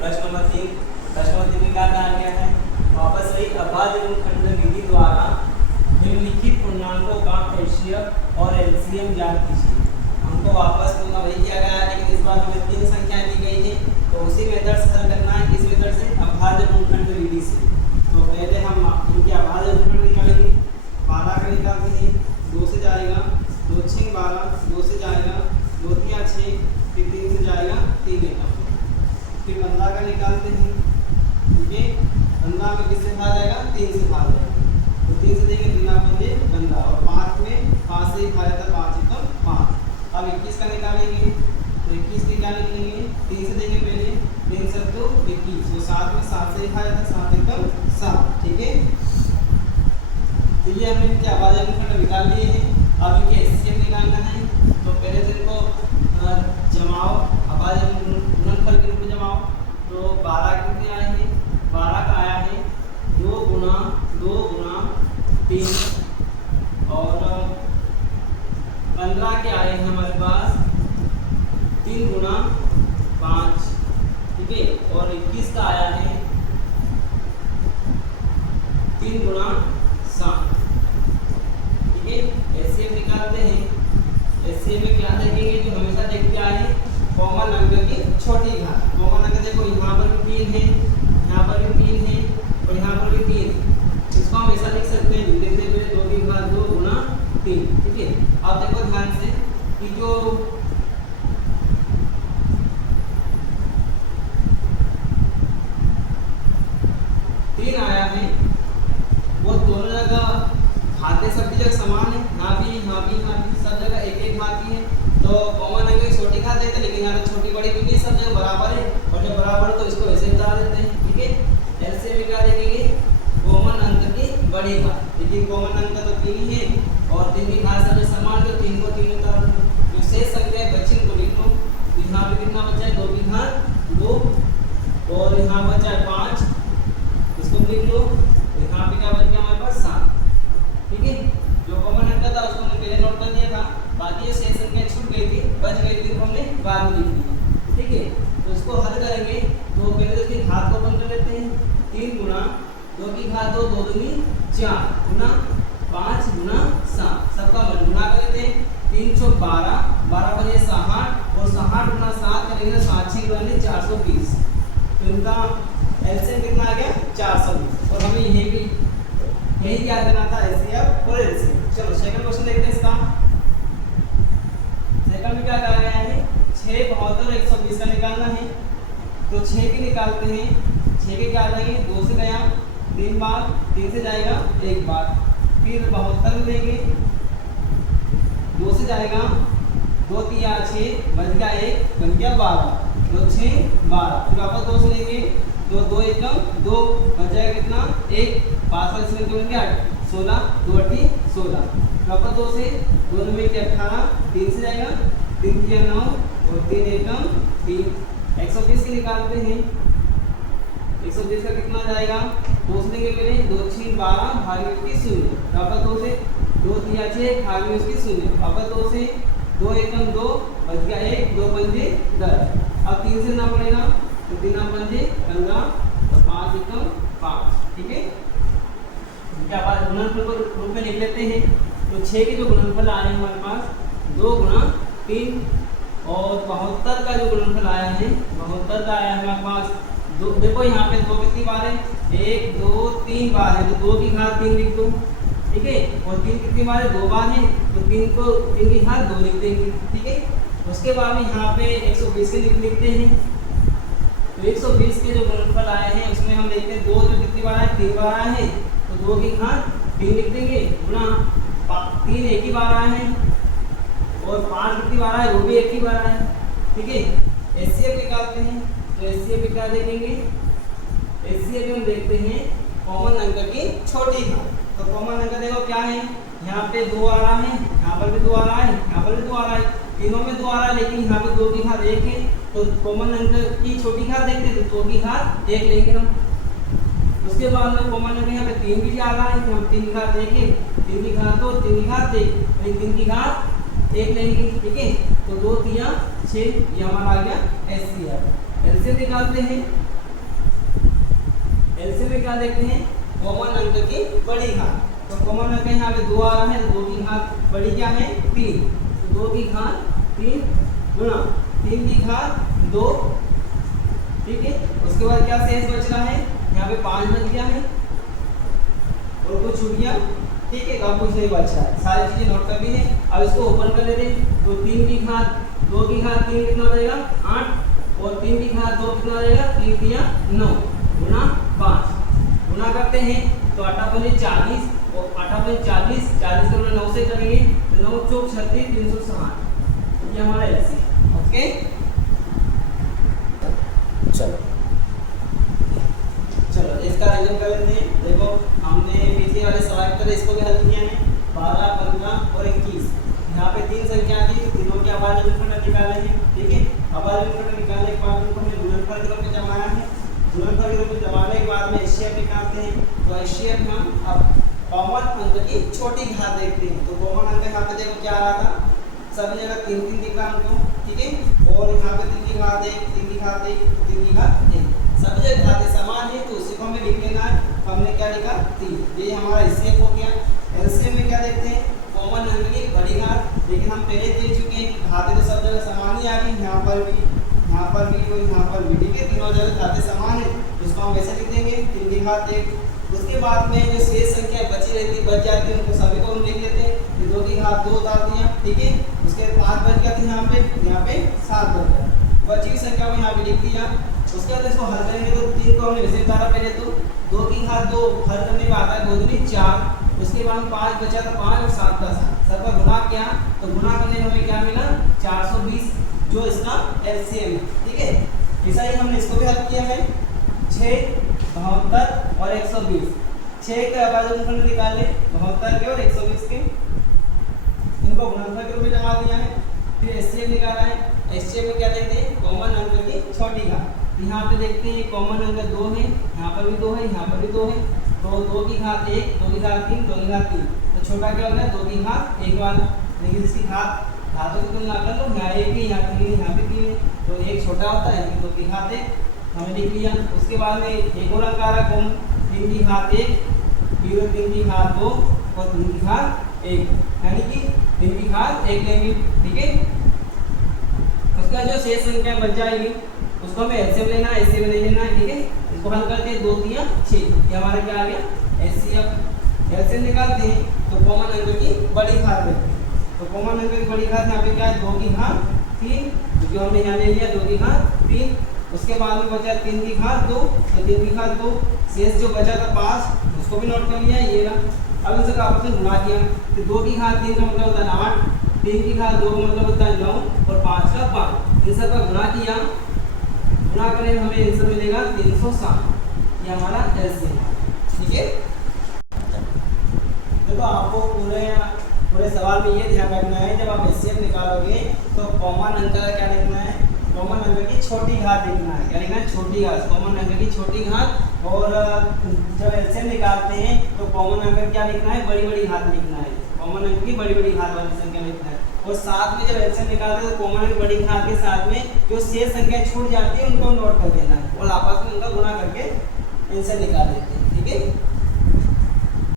प्रश्न नंबर 3 में क्या कहा गया है, वापस वही अभाज्य गुणनखंड विधि द्वारा निम्नलिखित पूर्णांकों का एचसीएफ और एलसीएम ज्ञात कीजिए। हमको वापस पुनः वही किया गया है, लेकिन इस बार हमें 3 संख्याएं दी गई थी, तो उसी मेथड से हल करना है। किस मेथड से? अभाज्य गुणनखंड विधि से। तो पहले हम इनके अभाज्य गुणनखंड निकालेंगे। 12 का निकालते हैं, 2 से जाएगा, 2 6 12, 2 से जाएगा, 2 3 6, फिर 3 से जाएगा, 3 एकम, फिर 15 का निकालते हैं। ठीक है, 15 में किससे भाग जाएगा? 3 से भाग जाएगा, तो 3 से देंगे 3 आपको ये 15, और 5 में 5 से ही भाग जाता है, 5 एकम 5। अब 21 का निकालेंगे, तो 21 के क्या निकलेंगे? 3 से देंगे पहले, 3 7 तो 21, तो 7 में 7 से ही भाग जाता है, 7 एकम 7। ठीक है, तो ये हमने इनके अभाज्य गुणनखंड निकाल लिए हैं। अब इनके एचसीएफ निकालना है, तो पहले तो इनको जमाओ, अभाज्य गुणनखंड के रूप में जमाओ। तो 12 कितने आए हैं? 12 का आया है 2 गुना 3, और 15 के आए हैं हमारे पास 3 गुना 5। ठीक है, और 21 का आया है 3 गुना 7। ठीक है, एचसीएफ निकालते हैं। एचसीएफ में क्या देखेंगे? जो हमेशा देखते आए हैं, कॉमन अंक की छोटी घात। कॉमन अंक देखो, यहाँ पर भी 3 है, यहाँ पर भी 3 है, और यहाँ पर भी 3 है। इसको हम ऐसा लिख सकते हैं, देखते हुए 2 की घात 2 गुना 3। ठीक है, अब देखो ध्यान से कि जो 3 आया है वो दोनों जगह घातें सभी जगह समान है, यहाँ भी सब जगह एक एक घात ही है। तो कॉमन अंक की छोटी घात देते हैं, लेकिन यहाँ तो छोटी बड़ी भी नहीं, सब जगह बराबर है, और जब बराबर तो इसको ऐसे बता देते हैं। ठीक है, एलसीएम में क्या देखेंगे? कॉमन अंक की बड़ी घात, लेकिन कॉमन अंक तो 3 ही है, और 3 की घात सब जगह समान, तो 3 को 3 उतार दो, जो शेष संख्या बची उनको लिख लो। तो यहाँ पे कितना बचा है? 2 की घात 2, और यहाँ बचा है 5, इसको लिख लो। यहाँ पे क्या बच गया हमारे पास? 7। ठीक है, जो कॉमन अंक था उसको हमने पहले नोट कर दिया था, बाकी ये शेष संख्या छूट गई थी, बच गई थी, हमने बाद में लिख दी। ठीक है, तो इसको हल करेंगे, तो पहले तो इसकी घात को बंद कर लेते हैं। 3 गुना 2 की घात 2, 2 दूनी 4, गुना 5 गुना 7, सबका मन गुना कर लेते हैं। 3 6 12, 12 बजे 60, और 60 गुना 7 करेंगे, 7 6 बने 420। तो इनका एलसीएम कितना आ गया? 420, और हमें यही क्या करना था, एचसीएफ और एलसीएम। चलो सेकंड क्वेश्चन देखते हैं इसका। सेकंड में क्या कहा गया है? 6 72 120 का निकालना है। तो 6 के निकालते हैं, 6 के क्या आ जाएंगे? 2 से गया 3 बार, 3 से जाएगा 1 बार, फिर 72 लेंगे, 2 से जाएगा, 2 3 6, बच गया 1, बच गया 12, 2 6 12, फिर वापस 2 से लेंगे, 2 एकम 2, बच जाएगा कितना? 1, 5 वाले इसमें 2 होंगे 16, 2 8 16, वापस 2 से 2 में 18, 3 से जाएगा, 3 3 9, और 3 एकम 3। 120 के निकालते हैं, 120 का कितना जाएगा? 2 से लेंगे पहले, 2 6 12, भागे उसकी 0, वापस 2 से 2 3 6, भागे उसकी 0, वापस 2 से 2 एकम 2, बच गया 1, 2 पंजे 10। अब 3 से ना पड़ेगा, तो 3 पंजे 15, और 5 एकम 5। ठीक है, क्या बात गुणनफल को रूप में लिख लेते हैं। तो 6 के जो गुणनफल आए हैं हमारे पास 2 गुना 3, और 72 का जो गुणनफल आया है 72 का आया है हमारे पास 2। देखो यहाँ पे 2 कितनी बार है? 1 2 3 बार है, तो 2 की घात 3 लिख दो। ठीक है, और 3 कितनी बार है? 2 बार है, तो 3 की घात 2 लिख देंगे। ठीक है, उसके बाद में यहाँ पे 120 के लिखते हैं। तो 120 के जो गुणनफल आए हैं उसमें हम देखते हैं 2 जो कितनी बार आए? 3 बार आए हैं, तो 2 की घात 3 लिख देंगे, गुना 3 एक ही बार आए हैं, और 5 कितनी बार आए? वो भी एक ही बार आए। ठीक है, एचसीएफ निकालते हैं। तो एचसीएफ में क्या देखेंगे? एचसीएफ में हम देखते हैं कॉमन अंक की छोटी घात। तो कॉमन अंक देखो क्या है? यहाँ पे 2 आ रहा है, यहाँ पर भी 2 आ रहा है, यहाँ पर भी 2 आ रहा है, तीनों में 2 आ रहा है, लेकिन यहाँ पे 2 की घात 1 है, तो कॉमन अंक की छोटी घात देखते हैं, तो 2 की घात 1 लेंगे हम। उसके बाद में कॉमन अंक यहाँ पे 3 भी आ रहा है, तो हम 3 की घात 1 है, 3 की घात 2, 3 की घात 1, 3 की घात 1 लेंगे। ठीक है, तो 2 3 6, ये हमारा आ गया एचसीएफ। एलसीएम निकालते हैं। एलसीएम में क्या देखते हैं, कॉमन अंक की बड़ी घात। तो कॉमन अंक यहाँ पे 2 आ रहा है, 2 की घात बड़ी क्या है 3, तो 2 की घात 3 गुणा 3 की घात 2, ठीक है। उसके बाद क्या शेष बच रहा है, यहाँ पे 5 बच गया है और कुछ छूट गया, ठीक है। अब कुछ नहीं बच रहा है, सारी चीजें नोट करनी है। अब इसको ओपन कर लेते हैं। तो 3 की घात 2 की घात 3 कितना हो जाएगा 8 और 3 की घात 2 कितना हो जाएगा 3 तिया 9 गुना 5 गुना करते हैं तो 8 पहले 40 और 8 पहले 40 40 को 9 से करेंगे तो 9 चौक 36 360, ये हमारा एलसीएम। ओके चलो इसका रिवीजन कर लेते हैं। देखो हमने पिछले वाले सवाल पर इसको भी हल किया है 12 15 और 21। यहाँ पे 3 संख्या थी, तीनों के आवाज निकाले हैं, ठीक है। आवाज निकालने के बाद उनको हमने गुणनफल के रूप में जमाना है। गुणनफल के रूप में जमाने के बाद में एचसीएफ निकालते हैं। तो एचसीएफ में हम अब कॉमन अंक की छोटी घात देखते हैं। तो कॉमन अंक यहाँ पे देखो क्या आ रहा था, सभी जगह 3 3 दिख रहा हमको, ठीक है। और यहाँ पे 3 की घात 1 3 की घात 1 3 की घात 1, सभी जगह घातें समान है तो उसी को हमें लिख लेना है। हमने क्या लिखा 3, ये हमारा एचसीएफ हो गया। एलसीएम में क्या देखते हैं, कॉमन अंक की बड़ी घात, लेकिन हम पहले देख चुके हैं घातें तो सब जगह समान ही आ गई, यहाँ पर भी और यहाँ पर भी, ठीक है। तीनों जगह घातें समान है, इसको हम वैसे लिख देंगे 3 की घात 1। उसके बाद में जो शेष संख्या बच जाती है उनको सभी को हम लिख लेते हैं। 2 की घात 2 उतार दिया, ठीक है। उसके 5 बच गया था यहाँ पे 7 बच गया, बची हुई संख्या को यहाँ पे लिख दिया। उसके बाद इसको हल करेंगे तो 3 को हमने वैसे उतारा पहले, तो 2 की घात 2 हल करने में आता है 2 दूनी 4। उसके बाद 5 बचा था 5 और 7 का 7, सब का गुणा किया तो गुणा करने में हमें क्या मिला 420, जो इसका एलसीएम है, ठीक है। ऐसा ही हमने इसको भी हल किया है 6 72 और 120। 6 के आवाज निकाल ले 72 के और 120 के, इनको गुणनफल के रूप में जमा दिया है। फिर एचसीएफ निकाला है। एचसीएफ में क्या देखते हैं, कॉमन अंक की छोटी घात। यहाँ पे देखते हैं कॉमन अंक 2 है, यहाँ पर भी 2 है, यहाँ पर भी 2 है। तो 2 की घात 1 2 की घात 3 2 की घात 3, तो छोटा क्या हो गया 2 की घात 1 वाला। लेकिन इसकी घातों की तुलना कर लो, यहाँ 1 है, यहाँ 3 है, यहाँ भी 3 है, तो 1 छोटा होता है, 2 की घात 1 हमने लिख लिया। उसके बाद में एक और अंक आ रहा है 3 की घात 1, फिर 3 की घात 2 और 3 की घात 1, यानी कि 3 की घात 1 लेंगे, ठीक है। उसका जो शेष संख्या बच जाएगी उसको हमें एलसीएम लेना है, एचसीएफ नहीं लेना है, ठीक है। इसको हल करते हैं 2 3 6, ये हमारा क्या आ गया एचसीएफ। एलसीएम निकालते हैं तो कॉमन अंक की बड़ी घात देखते हैं। तो कॉमन अंक की बड़ी घात यहाँ पे क्या है 2 की घात 3, जो हमने यहाँ ले लिया 2 की घात 3। उसके बाद में बचा 3 की घात 2, तो 3 की घात 2, शेष जो बचा था 5 उसको भी नोट कर लिया, ये रहा। अब इन सबका आपस में गुणा किया तो 2 की घात 3 का मतलब होता है 8, 3 की घात 2 का मतलब होता है 9 और 5 का 5। इन सबका गुणा किया, गुणा करें हमें आंसर मिलेगा 360, ये हमारा एलसीएम है, ठीक है। देखो आपको पूरे सवाल में ये ध्यान रखना है, जब आप एचसीएफ निकालोगे तो कॉमन अंक का क्या लिखना है, कॉमन अंक की छोटी घात लिखना है। क्या लिखना है, छोटी घात, कॉमन अंक की छोटी घात। और जब एलसीएम निकालते हैं तो कॉमन अंक क्या लिखना है, बड़ी बड़ी घात लिखना है, कॉमन अंक की बड़ी बड़ी घात वाली संख्या लिखना है। और साथ में जब एलसीएम निकालते हैं तो कॉमन अंक बड़ी घात के साथ में जो शेष संख्या छूट जाती है उनको नोट कर देना है और आपस में उनका गुणा करके आंसर निकाल देते हैं, ठीक है।